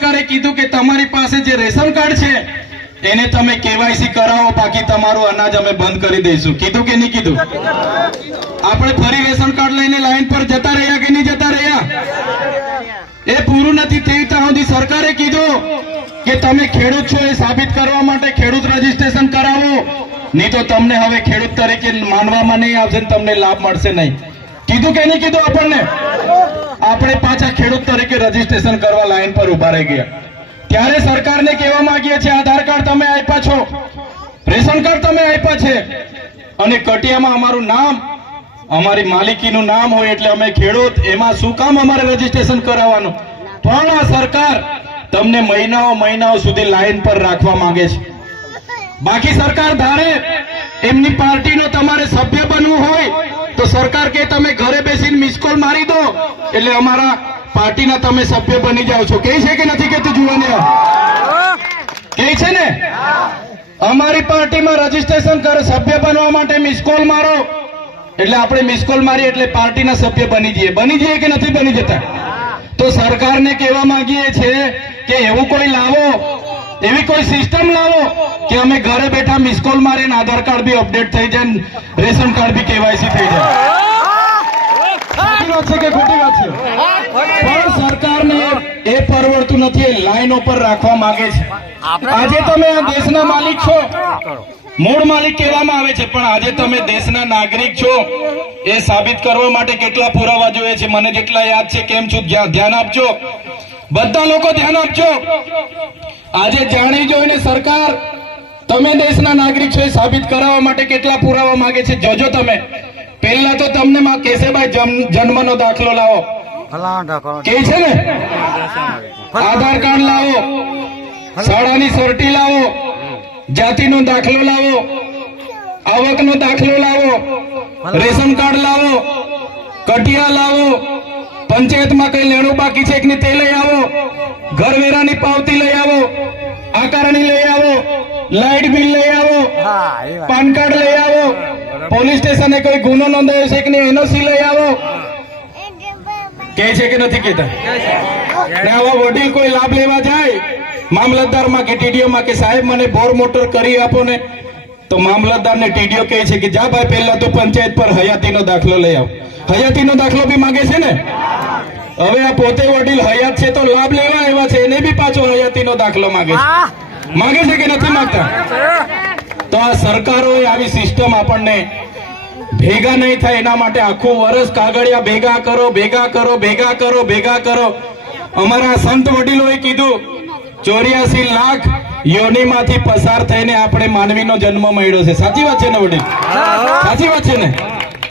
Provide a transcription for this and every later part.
સરકારે કીધું કે તમારી પાસે જે રેશન કાર્ડ છે, એને તમે કેવાયસી કરાવો, બાકી તમારું અનાજ અમે બંધ કરી દઈશું. કીધું કે નહીં કીધું? આપણે ફરી રેશન કાર્ડ લઈને લાઈન પર જતા રહ્યા કે નહીં જતા રહ્યા? એ પૂરું નથી તે સુધી સરકારે કીધું કે તમે ખેડૂત છો એ સાબિત કરવા માટે ખેડૂત રજીસ્ટ્રેશન કરાવો. નહીં તો તમને હવે ખેડૂત તરીકે માનવામાં નહીં આવશે તમને લાભ મળશે નહીં. કીધું કે નહીં કીધું આપણને? આપણે પાછા ખેડૂત તરીકે રજીસ્ટ્રેશન કરવા લાઈન પર ઊભા રહી ગયા. ત્યારે સરકારને કહેવા માંગીએ છીએ, આધાર કાર્ડ તમે આપ્યા છો. રેશન કાર્ડ તમે આપ્યા છે. અને કટિયામાં અમારું નામ, અમારી માલિકીનું નામ હોય એટલે અમે ખેડૂત, એમાં શું કામ અમારે રજીસ્ટ્રેશન કરાવવાનું? પણ આ સરકાર તમને મહિનાઓ મહિનાઓ સુધી લાઈન પર રાખવા માંગે છે. બાકી સરકાર ધારે એમની પાર્ટીનો તમારે સભ્ય બનવું હોય તો સરકાર કે તમે ઘરે બેસીને મિસ કોલ મારી દો. એટલે અમારા પાર્ટીના તમે સભ્ય બની જાઓ છો. કે છે કે નથી કેતું જુવાનિયા? કે છે ને? અમારી પાર્ટીમાં રજીસ્ટ્રેશન કરે, સભ્ય બનવા માટે મિસ કોલ મારો. એટલે આપણે મિસ કોલ મારીએ એટલે પાર્ટીના સભ્ય બની જઈએ. બની જઈએ કે નથી બની જતા? તો સરકારને કહેવા માંગીએ છીએ કે એવું કોઈ લાવો એવી કોઈ સિસ્ટમ લાવો કે અમે ઘરે બેઠા મિસ કોલ મારીને આધાર કાર્ડ બી અપડેટ થઈ જાય રેશન કાર્ડ બી કેવાયસી થઈ જાય. સાચી વાત છે કે ખોટી વાત છે? પણ સરકારને એ પરવડતું નથી એ લાઈન રાખવા માંગે છે. આજે તમે આ દેશના માલિક છો. મૂળ માલિક કહેવામાં આવે છે પણ આજે તમે દેશના નાગરિક છો. એ સાબિત કરવા માટે કેટલા પુરાવા જોઈએ છે? મને જેટલા યાદ છે કેમ છું? ધ્યાન આપજો. બધા લોકો ધ્યાન આપજો. આજે જાણી જોઈને સરકાર તમે દેશના નાગરિક છો એ સાબિત કરાવવા માટે કેટલા પુરાવા માંગે છે? જોજો તમે. પહેલા તો તમને માં કેસેભાઈ જન્મ- જન્મનો દાખલો લાવો. કે છે ને? આધાર કાર્ડ લાવો. શાળાની સોરટી લાવો. જાતિનો દાખલો લાવો. આવકનો દાખલો લાવો. રેશન કાર્ડ લાવો. કટિયા લાવો. પંચાયતમાં કઈ લેણું બાકી છે કે તે લઈ આવો. ઘર વેરાની પાવતી લઈ આવો. આકારણી લઈ આવો. લાઇટ બિલ લઈ આવો. પાન કાર્ડ લઈ આવો. પોલીસ સ્ટેશને કોઈ ગુનો નોંધાયો છે કે એનઓસી લઈ આવો. કે છે કે નથી કહેતા? ને આવા વડીલ કોઈ લાભ લેવા જાય? મામલતદારમાં કે ટીડીઓમાં કે સાહેબ મને બોર મોટર કરી આપો ને તો મામલતદારને ટીડીઓ કહે છે કે જા ભાઈ પહેલા તો પંચાયત પર હયાતીનો દાખલો લઈ આવ. હયાતીનો દાખલો બી માંગે છે ને? હવે આ પોતે વડીલ હયાત છે તો લાભ લેવા આવ્યા છે એને બી પાછો હયાતીનો દાખલો માંગે છે. માંગે છે કે નથી માંગતા? તો આ સરકારોએ આવી સિસ્ટમ આપણને ભેગા નહીં થાય એના માટે આખું વર્ષ કાગળિયા ભેગા કરો ભેગા કરો ભેગા કરો ભેગા કરો. અમારા સંત વડીલોએ કીધું ચોર્યાસી લાખ યોનિમાંથી પસાર થઈને આપણે માનવીનો જન્મ મળ્યો છે. સાચી વાત છે ને વડીલ? સાચી વાત છે ને?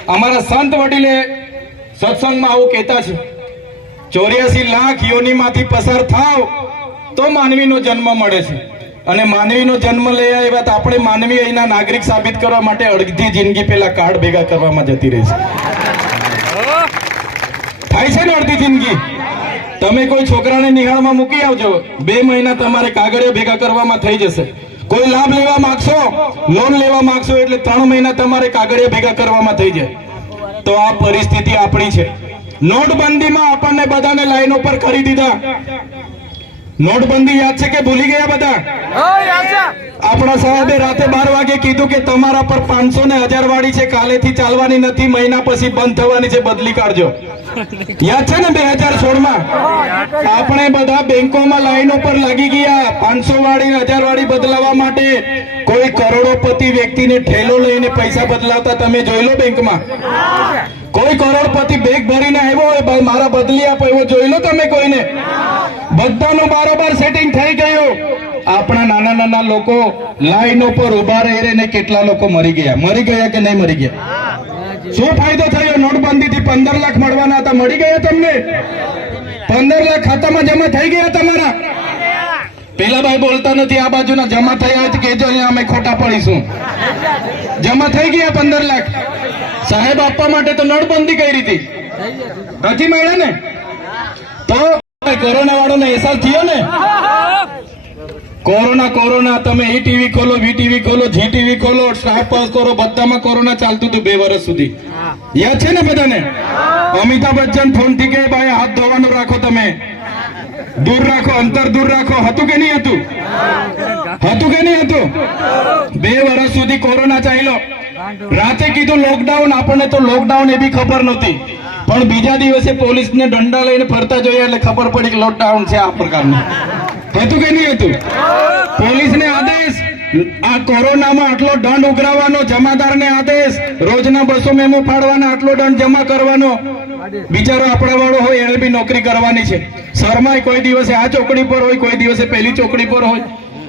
અમારા સંત વડીલે સત્સંગમાં આવું કહેતા છે ચોર્યાસી લાખ યોનિમાંથી પસાર થાવ તો માનવીનો જન્મ મળે છે. અને માનવીનો જન્મ લઈ આવ્યા તો આપણે માનવી અહીંના નાગરિક સાબિત કરવા માટે અડધી જિંદગી પેલા કાર્ડ ભેગા કરવામાં જતી રહી છે. થાય છે ને અડધી જિંદગી? તમે કોઈ છોકરાને નિહાળમાં મૂકી આવજો. બે મહિના તમારે કાગળિયા ભેગા કરવામાં થઈ જશે. કોઈ લાભ લેવા માંગશો? લોન લેવા માંગશો એટલે ત્રણ મહિના તમારે કાગળિયા ભેગા કરવામાં થઈ જાય. તો આ પરિસ્થિતિ આપણી છે. નોટબંધીમાં આપણને બધાને લાઈનો પર કરી દીધા. નોટબંધી યાદ છે કે ભૂલી ગયા બધા? આપણા સાહેબે રાતે બાર વાગે કીધું કે તમારા પર પાંચસો ને હજાર વાળી છે, કાલેથી ચાલવાની નથી, મહિના પછી બંધ થવાની છે, બદલી કાઢજો. યાદ છે ને બે હજાર સોળમાં આપણે બધા બેંકોમાં લાઈનો પર લાગી ગયા. પાંચસો વાળી હજાર વાળી બદલાવા માટે કોઈ કરોડોપતિ વ્યક્તિને ઠેલો લઈને પૈસા બદલાવતા તમે જોઈ લો બેંકમાં. કોઈ કરોડપતિ બેગ ભરીને આવ્યો હોય મારા બદલી આપો, એવો જોઈ લો તમે કોઈને. બધાનું બારોબાર સેટિંગ થઈ ગયું. આપણા નાના નાના લોકો લાઈન ઉપર ઊભા રહી રહીને કેટલા લોકો મરી ગયા? મરી ગયા કે નહીં મરી ગયા? શું ફાયદો થયો? નોટબંધી થી પંદર લાખ મળવાના હતા. મળી ગયા તમને? પંદર લાખ ખાતામાં જમા થઈ ગયા તમારા? પેલા ભાઈ બોલતા નથી, આ બાજુના જમા થયા હોય કેજો અહીંયા અમે ખોટા પડીશું. જમા થઈ ગયા પંદર લાખ. સાહેબ, આપવા માટે તો નોટબંધી કરી હતી. નથી મળ્યા ને? તો કોરોના વાળોને અહેસાસ થયો ને? કોરોના કોરોના, તમે એ ટીવી ખોલો વી ટીવી ખોલો, જી ટીવી ખોલો સ્ટાર પાસ કરો, બધામાં કોરોના ચાલતું હતું બે વર્ષ સુધી. યાદ છે ને બધાને? અમિતાભ બચ્ચન ફોનથી કે, ભાઈ, હાથ ધોવાનું રાખો તમે. દૂર રાખો, અંતર દૂર રાખો. હતું કે નહીં હતું? હતું કે નહીં હતું? બે વર્ષ સુધી કોરોના ચાલ્યો. રાતે કીધું લોકડાઉન આપણને તો લોકડાઉન એ બી ખબર નહોતી. પણ બીજા દિવસે પોલીસને દંડા લઈને ફરતા જોઈએ એટલે ખબર પડી કે લોકડાઉન છે આ પ્રકારનું. હતું કે નહીં હતું? પોલીસને આદેશ, આ કોરોનામાં આટલો દંડ ઉઘરાવવાનો, જમાદારને આદેશ, રોજના બસો મેમો ફાડવાના, આટલો દંડ જમા કરવાનો. બિચારો આપણા વાળો હોય એને બી નોકરી કરવાની છે. શર્માય કોઈ દિવસે આ ચોકડી પર હોય, કોઈ દિવસે પેલી ચોકડી પર હોય.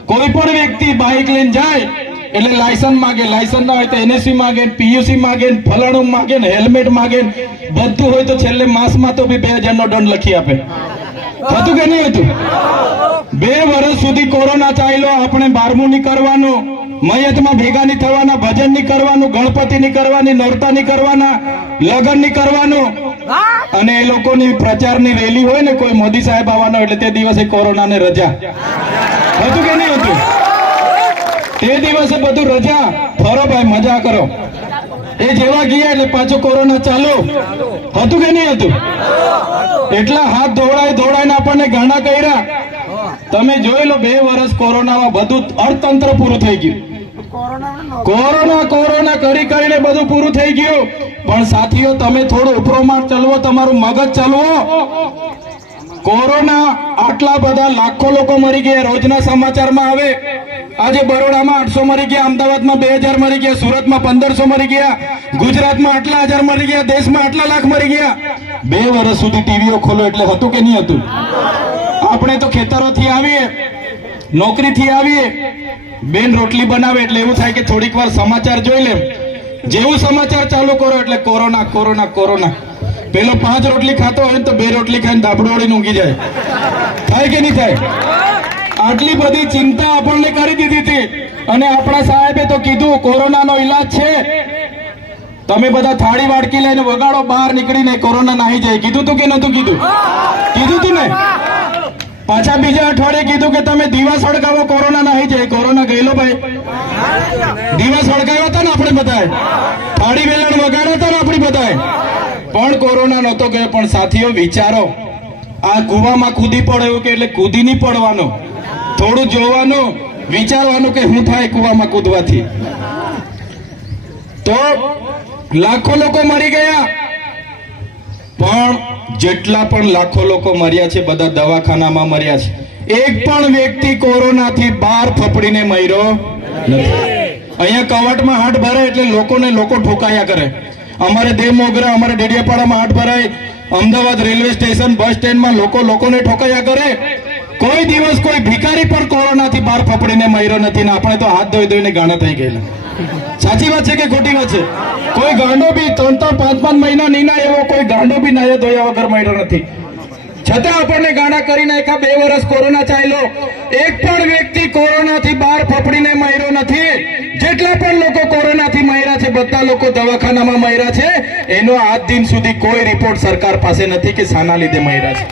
કોઈ પણ વ્યક્તિ બાઇક લઈને જાય, એટલે લાયસન્સ માગે, લાયસન્સ ના હોય તો એનએસસી માગે, પીયુસી માગે ને ફલાણું માગે ને હેલ્મેટ માગે. બધું હોય તો છેલ્લે માસમાં તો બી બે હજારનો દંડ લખી આપે. હતું કે નહીં હતું? બે વર્ષ સુધી કોરોના ચાલ્યો, આપણે બારમું ની કરવાનું મયતમાં ભેગા ની થવાના ભજનની કરવાનું ગણપતિ ની કરવાની નોરતા ની કરવાના લગ્નની કરવાનું અને એ લોકોની પ્રચારની રેલી હોય ને, કોઈ મોદી સાહેબ આવવાનો એટલે તે દિવસે કોરોનાને રજા. હતું કે નહીં હતું? તે દિવસે બધું રજા. ફરો ભાઈ, મજા કરો. એ જેવા ગયા એટલે પાછો કોરોના ચાલુ. હતું કે નહીં હતું? એટલા હાથ ધોળાય ધોળાઈને આપણને ગાણા કર્યા. તમે જોઈ લો બે વર્ષ કોરોનામાં બધું અર્થતંત્ર પૂરું થઈ ગયું. કોરોના કોરોના કરી કરીને બધું પૂરું થઈ ગયું. પણ સાથીઓ, તમે થોડું ઉપરોમાં ચલવો, તમારું મગજ ચલવો. કોરોના આટલા બધા લાખો લોકો મરી ગયા. રોજના સમાચારમાં આવે, આજે બરોડામાં આઠસો મરી ગયા, અમદાવાદમાં બે હજાર મરી ગયા, સુરતમાં પંદરસો મરી ગયા, ગુજરાતમાં આટલા હજાર મરી ગયા, દેશમાં આટલા લાખ મરી ગયા. બે વર્ષ સુધી ટીવીઓ ખોલો એટલે હતું કે નહીં હતું? આપણે તો ખેતરોથી આવીએ, નોકરીથી આવીએ, બેન રોટલી બનાવે એટલે એવું થાય કે થોડીક વાર સમાચાર જોઈ લે. જેવું સમાચાર ચાલુ કરો એટલે કોરોના કોરોના કોરોના. પેલો પાંચ રોટલી ખાતો હોય તો બે રોટલી ખાઈને ધાબડો વળીને ઊંઘી જાય. થાય કે નહીં થાય? આટલી બધી ચિંતા આપણને કરી દીધી હતી. અને આપણા સાહેબે તો કીધું, કોરોનાનો ઈલાજ છે. તમે બધા થાળી વાડકી લઈને વગાડો, બહાર નીકળીને કોરોના નાહી જાય. કીધું તું કે નતું કીધું? કીધું તું ને? પાછા બીજા અઠવાડિયે કીધું કે તમે દીવા સળગાવો, કોરોના નાહી જાય. કોરોના ગયેલો ભાઈ. દીવા સળગાવ્યા હતા ને આપણે બધાએ? થાળી વેલણ વગાડ્યા હતા ને આપણે બધાએ? પણ કોરોના નહોતો ગયો. પણ સાથીઓ, વિચારો. આ કૂવામાં કૂદી પડે એવું કે એટલે કૂદી નહીં પડવાનો. થોડું જોવાનું, વિચારવાનું કે શું થાય કૂવામાં કૂદવાથી. તો લાખો લોકો મરી ગયા. પણ જેટલા પણ લાખો લોકો મર્યા છે, બધા દવાખાનામાં મર્યા છે. એક પણ વ્યક્તિ કોરોનાથી બહાર ફફડીને મર્યો નથી. અહીંયા કવાટમાં હાટ ભરાય એટલે લોકોને લોકો ઠોકાયા કરે. અમારે દેવ મોગરા અમારે ડેડિયાપાડામાં હાટ ભરાય. અમદાવાદ રેલવે સ્ટેશન બસ સ્ટેન્ડમાં લોકો લોકોને ઠોકાયા કરે. કોઈ દિવસ કોઈ ભિખારી પણ કોરોનાથી બહાર ફફડીને મર્યો નથી ને આપણે તો હાથ ધોઈ ધોઈને ગાણા થઈ ગયેલા. સાચી વાત છે કે ખોટી વાત છે? કોઈ ગાંડો બી ત્રણ ત્રણ, પાંચ પાંચ મહિના નીના એવો કોઈ ગાંડો બી નાયો ધોયા વગર મર્યો નથી. છતાં આપણને ગાણા કરીને એકા બે વર્ષ કોરોના ચાલ્યો. એક પણ વ્યક્તિ કોરોનાથી બહાર ફફડીને મર્યો નથી. જેટલા પણ લોકો કોરોનાથી મર્યા છે, બધા લોકો દવાખાનામાં મર્યા છે. એનો આજ દિન સુધી કોઈ રિપોર્ટ સરકાર પાસે નથી કે શાના લીધે મર્યા છે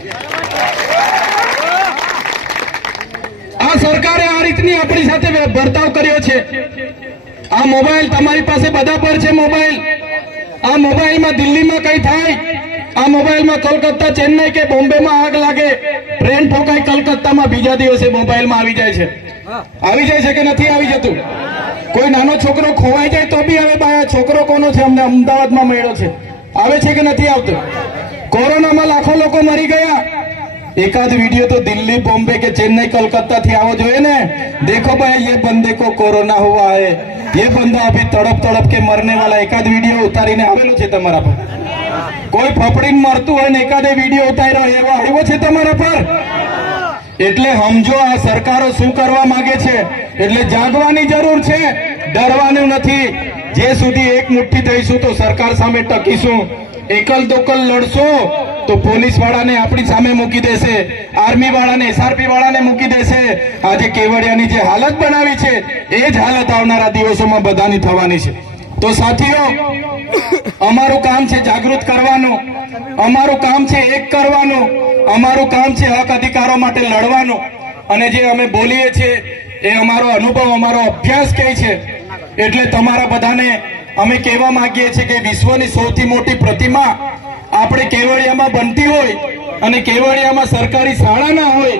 આ સરકારે આપણી સાથે વર્તાવ કર્યો છે. આ મોબાઈલ તમારી પાસે બધા પર છે મોબાઈલ. આ મોબાઈલમાં દિલ્હીમાં કઈ થાય? આ મોબાઈલમાં કલકત્તા, ચેન્નઈ કે બોમ્બેમાં આગ લાગે? ટ્રેન ઠોકાય કલકત્તામાં, બીજા દિવસે મોબાઈલમાં આવી જાય છે. આવી જાય છે કે નથી આવી જતું? કોઈ નાનો છોકરો ખોવાઈ જાય તો બી હવે છોકરો કોનો છે? અમને અમદાવાદમાં મળ્યો છે. આવે છે કે નથી આવતો? કોરોનામાં લાખો લોકો મરી ગયા. એકાદ वीडियो તો દિલ્હી, બોમ્બે કે ચેન્નઈ कोलकाता थी आओ जो है ना देखो भाई ये बंदे को कोरोना हुआ है ये बंदा તડપ तड़प तड़प के मरने वाला एकाद वीडियो उतारीने છે તમારા પર? કોઈ ફફડીને મરતું હોય ને એકાદે વીડિયો ઉતાર્યો એવો આવ્યો છે તમારા પર? એટલે સમજો આ સરકારો શું કરવા માંગે છે? એટલે જાગવાની જરૂર છે. ડરવાનું નથી. જે સુધી એક મુઠ્ઠી થઈશું તો સરકાર સામે ટકીશું. એકલ દોકલ લડશું. તો પોલીસ વાળાને આપણી સામે મૂકી દેશે. આર્મી વાળાને એસઆરપી વાળાને મૂકી દેશે. આજે કેવડિયાની જે હાલત બનાવી છે, એ જ હાલત આવનારા દિવસોમાં બધાની થવાની છે. તો સાથીઓ, અમારું કામ છે જાગૃત કરવાનું. અમારું કામ છે એક કરવાનું. અમારું કામ છે હક અધિકારો માટે લડવાનું. અને જે અમે બોલીએ છીએ, એ અમારો અનુભવ, અમારો અભ્યાસ કહે છે. એટલે તમારા બધાને અમે કહેવા માંગીએ છીએ કે વિશ્વની સૌથી મોટી પ્રતિમા આપણે કેવડિયામાં બનતી હોય અને કેવડિયામાં સરકારી શાળા ના હોય,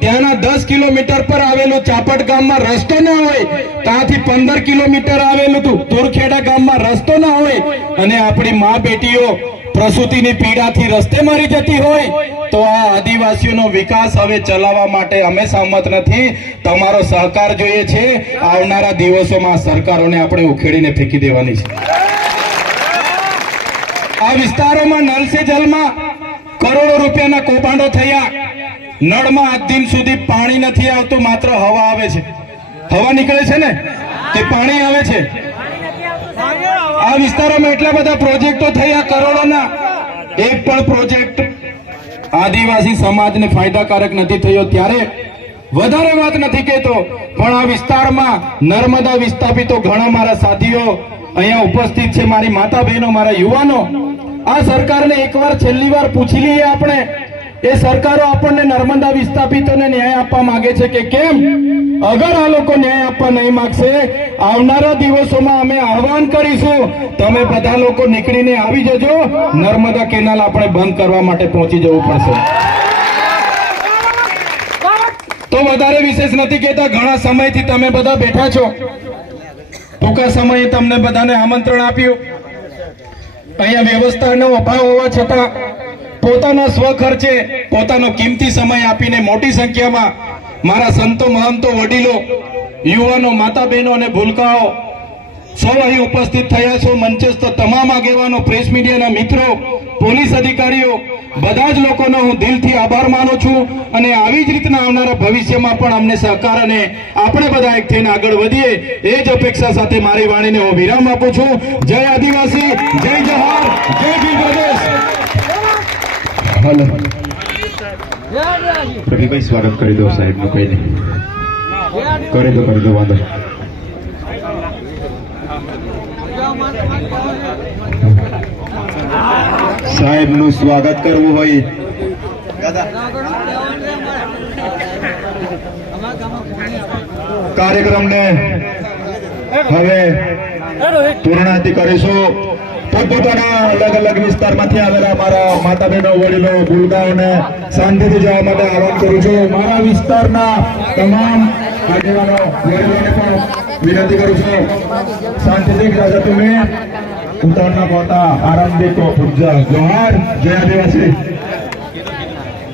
ત્યાંના દસ કિલોમીટર પર આવેલું ચાપટ ગામમાં રસ્તો ના હોય, ત્યાંથી પંદર કિલોમીટર આવેલું હતું તુરખેડા ગામમાં રસ્તો ના હોય અને આપણી મા બેટીઓ પ્રસૂતિની પીડાથી રસ્તે મરી જતી હોય, તો આ આદિવાસીઓનો વિકાસ હવે ચલાવવા માટે અમે સહમત નથી. તમારો સહકાર જોઈએ છે. આવનારા દિવસોમાં સરકારોને આપણે ઉખેડીને ફેંકી દેવાની છે. આ વિસ્તારોમાં નલ સે જલમાં કરોડો રૂપિયાના કૌભાંડો થયા. નળમાં આજ દિન સુધી પાણી નથી આવતું, માત્ર હવા આવે છે. હવા નીકળે છે ને? તે પાણી આવે છે. આ વિસ્તારોમાં એટલા બધા પ્રોજેક્ટો થયા કરોડોના. એક પણ પ્રોજેક્ટ આદિવાસી સમાજને ફાયદાકારક નથી થયો ત્યારે. વધારે વાત નથી કહેતો, પણ આ વિસ્તારમાં નર્મદા વિસ્થાપિતો ઘણા મારા સાથીઓ અહીંયા ઉપસ્થિત છે મારી માતા બહેનો મારા યુવાનો. આ સરકારને એકવાર છેલ્લી વાર પૂછી લઈએ આપણે. એ સરકારો આપણને નર્મદા વિસ્થાપિતોને ન્યાય આપવા માંગે છે કે કેમ? અગર આ લોકો ન્યાય આપવા નહીં માંગશે, આવનારા દિવસોમાં અમે આહવાન કરીશું, તમે બધા લોકો નીકળીને આવી જજો. નર્મદા કેનાલ આપણે બંધ કરવા માટે પહોંચી જવું પડશે. તો વધારે વિશેષ નથી કહેતા, ઘણા સમયથી તમે બધા બેઠા છો. ટૂંકા સમયે તમને બધાને આમંત્રણ આપ્યું. અહીંયા વ્યવસ્થાનો અભાવ હોવા છતાં પોતાના સ્વખર્ચે પોતાનો કિંમતી સમય આપીને મોટી સંખ્યામાં મારા સંતો મહંતો વડીલો, યુવાનો, માતા બહેનો અને ભૂલકાઓ સૌ અહીં ઉપસ્થિત થયા છો મંચસ્થ તમામ આગેવાનો પ્રેસ મીડિયાના મિત્રો પોલીસ અધિકારીઓ બધા જ લોકોનો હું દિલથી આભાર માનું છું અને આવી જ રીતના આવનારા ભવિષ્યમાં પણ અમને સહકાર અને આપણે બધા એક થઈને આગળ વધીએ એ જ અપેક્ષા સાથે મારી વાણીને હું વિરામ આપું છું. જય આદિવાસી જય જવાહર જય ભીમ પ્રદેશ. રવિભાઈ સ્વાગત કરી દો સાહેબનું કઈ નહીં કરી દો કરી દો વાંધો. નહીં. સાહેબનું સ્વાગત કરવું હોય. કાર્યક્રમને હવે પૂર્ણાતિ કરીશું. પોતપોતાના અલગ અલગ વિસ્તારમાંથી આવેલા અમારા માતા બહેનો વડીલો, ભૂલકાઓને શાંતિથી જવા માટે આહવાન કરું છું. મારા વિસ્તારના તમામ આગેવાનો, વડીલોને પણ વિનંતી કરું છું. શાંતિથી રાજા તમે ઉતારના પોતા આરામથી પૂજા જોહાર જય આદિવાસી.